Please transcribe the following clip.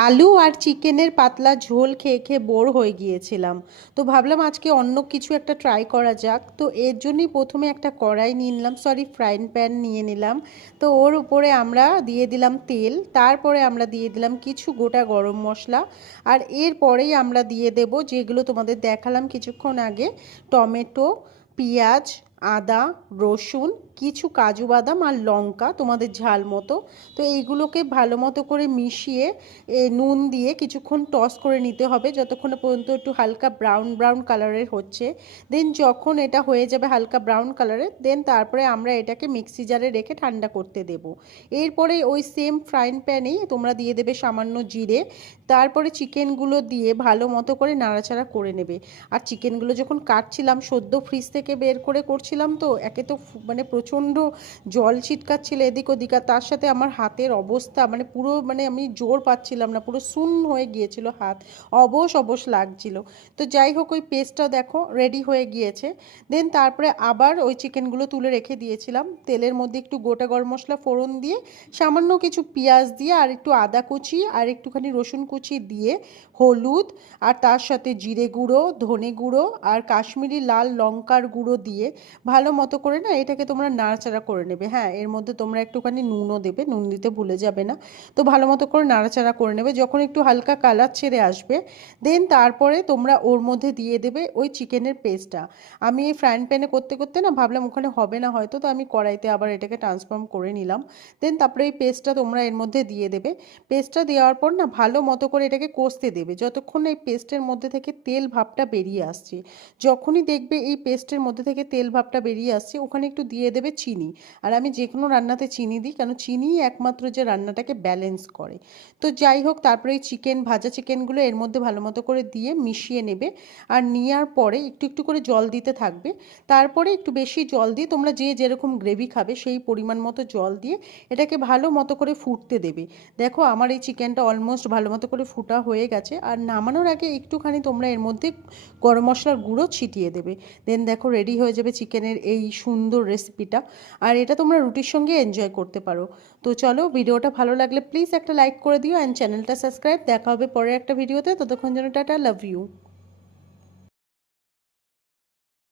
আলু আর চিকেনের পাতলা ঝোল খেয়ে খেয়ে বোর হয়ে গিয়েছিলাম। তো ভাবলাম আজকে অন্য কিছু একটা ট্রাই করা যাক। তো এর জন্যই প্রথমে একটা কড়াই নিয়ে নিলাম, সরি ফ্রাইং প্যান নিয়ে নিলাম। তো ওর উপরে আমরা দিয়ে দিলাম তেল, তারপরে আমরা দিয়ে দিলাম কিছু গোটা গরম মশলা। আর এরপরেই আমরা দিয়ে দেব যেগুলো তোমাদের দেখালাম কিছুক্ষণ আগে, টমেটো, পেঁয়াজ, আদা, রসুন, কিছু কাজু বাদাম আর লঙ্কা তোমাদের ঝাল মতো। তো এইগুলোকে ভালো মতো করে মিশিয়ে নুন দিয়ে কিছুক্ষণ টস করে নিতে হবে, যতক্ষণ পর্যন্ত একটু হালকা ব্রাউন ব্রাউন কালারের হচ্ছে। দেন যখন এটা হয়ে যাবে হালকা ব্রাউন কালারের, দেন তারপরে আমরা এটাকে মিক্সি জারে রেখে ঠান্ডা করতে দেব। এরপরে ওই সেম ফ্রাইং প্যানেই তোমরা দিয়ে দেবে সামান্য জিরে, তারপরে চিকেনগুলো দিয়ে ভালো মতো করে নাড়াচাড়া করে নেবে। আর চিকেনগুলো যখন কাটছিলাম সদ্য ফ্রিজ থেকে বের করে করছিলাম, তো একে তো মানে প্রচণ্ড জল ছিটকাচ্ছিল এদিক ওদিক, আর তার সাথে আমার হাতের অবস্থা মানে পুরো মানে আমি জোর পাচ্ছিলাম না, পুরো শূন্য হয়ে গিয়েছিল হাত, অবশ অবশ লাগছিল। তো যাই হোক, ওই পেস্টটা দেখো রেডি হয়ে গিয়েছে। দেন তারপরে আবার ওই চিকেনগুলো তুলে রেখে দিয়েছিলাম, তেলের মধ্যে একটু গোটা গরম মশলা ফোড়ন দিয়ে, সামান্য কিছু পেঁয়াজ দিয়ে, আর একটু আদা কুচি আর একটুখানি রসুন কুচি দিয়ে, হলুদ আর তার সাথে জিরে গুঁড়ো, ধনে গুঁড়ো আর কাশ্মীরি লাল লঙ্কার গুঁড়ো দিয়ে ভালো মতো করে না এটাকে তোমরা নাড়াচাড়া করে নেবে। হ্যাঁ, এর মধ্যে তোমরা একটুখানি নুনও দেবে, নুন দিতে ভুলে যাবে না। তো ভালো মতো করে নাড়াচাড়া করে নেবে, যখন একটু হালকা কালার ছেড়ে আসবে, দেন তারপরে তোমরা ওর মধ্যে দিয়ে দেবে ওই চিকেনের পেস্টটা। আমি এই ফ্রাইং প্যানে করতে করতে না ভাবলাম ওখানে হবে না হয়তো, তো আমি কড়াইতে আবার এটাকে ট্রান্সফর্ম করে নিলাম। দেন তারপরে এই পেস্টটা তোমরা এর মধ্যে দিয়ে দেবে। পেস্টটা দেওয়ার পর না ভালো মতো করে এটাকে কষতে দেবে যতক্ষণ এই পেস্টের মধ্যে থেকে তেল ভাবটা বেরিয়ে আসছে। যখনই দেখবে এই পেস্টের মধ্যে থেকে তেল ভাবটা বেরিয়ে আসছে, ওখানে একটু দিয়ে দেবে চিনি। আর আমি যে কোনো রান্নাতে চিনি দিই, কারণ চিনিই একমাত্র যে রান্নাটাকে ব্যালেন্স করে। তো যাই হোক, তারপরে এই ভাজা চিকেনগুলো এর মধ্যে ভালো মতো করে দিয়ে মিশিয়ে নেবে। আর নেওয়ার পরে একটু একটু করে জল দিতে থাকবে। তারপরে একটু বেশি জল দিয়ে তোমরা যে যেরকম গ্রেভি খাবে সেই পরিমাণ মতো জল দিয়ে এটাকে ভালো মতো করে ফুটতে দেবে। দেখো আমার এই চিকেনটা অলমোস্ট ভালো মতো করে ফুটা হয়ে গেছে। আর নামানোর আগে একটুখানি তোমরা এর মধ্যে গরম মশলার গুঁড়ো ছিটিয়ে দেবে। দেন দেখো রেডি হয়ে যাবে চিকেনের এই সুন্দর রেসিপিটা। আর এটা তোমরা রুটির সঙ্গে এনজয় করতে পারো। তো চলো, ভিডিওটা ভালো লাগলে প্লিজ একটা লাইক করে দিও অ্যান্ড চ্যানেলটা সাবস্ক্রাইব। দেখা হবে পরের একটা ভিডিওতে, ততক্ষণ যেন টাটা, লাভ ইউ।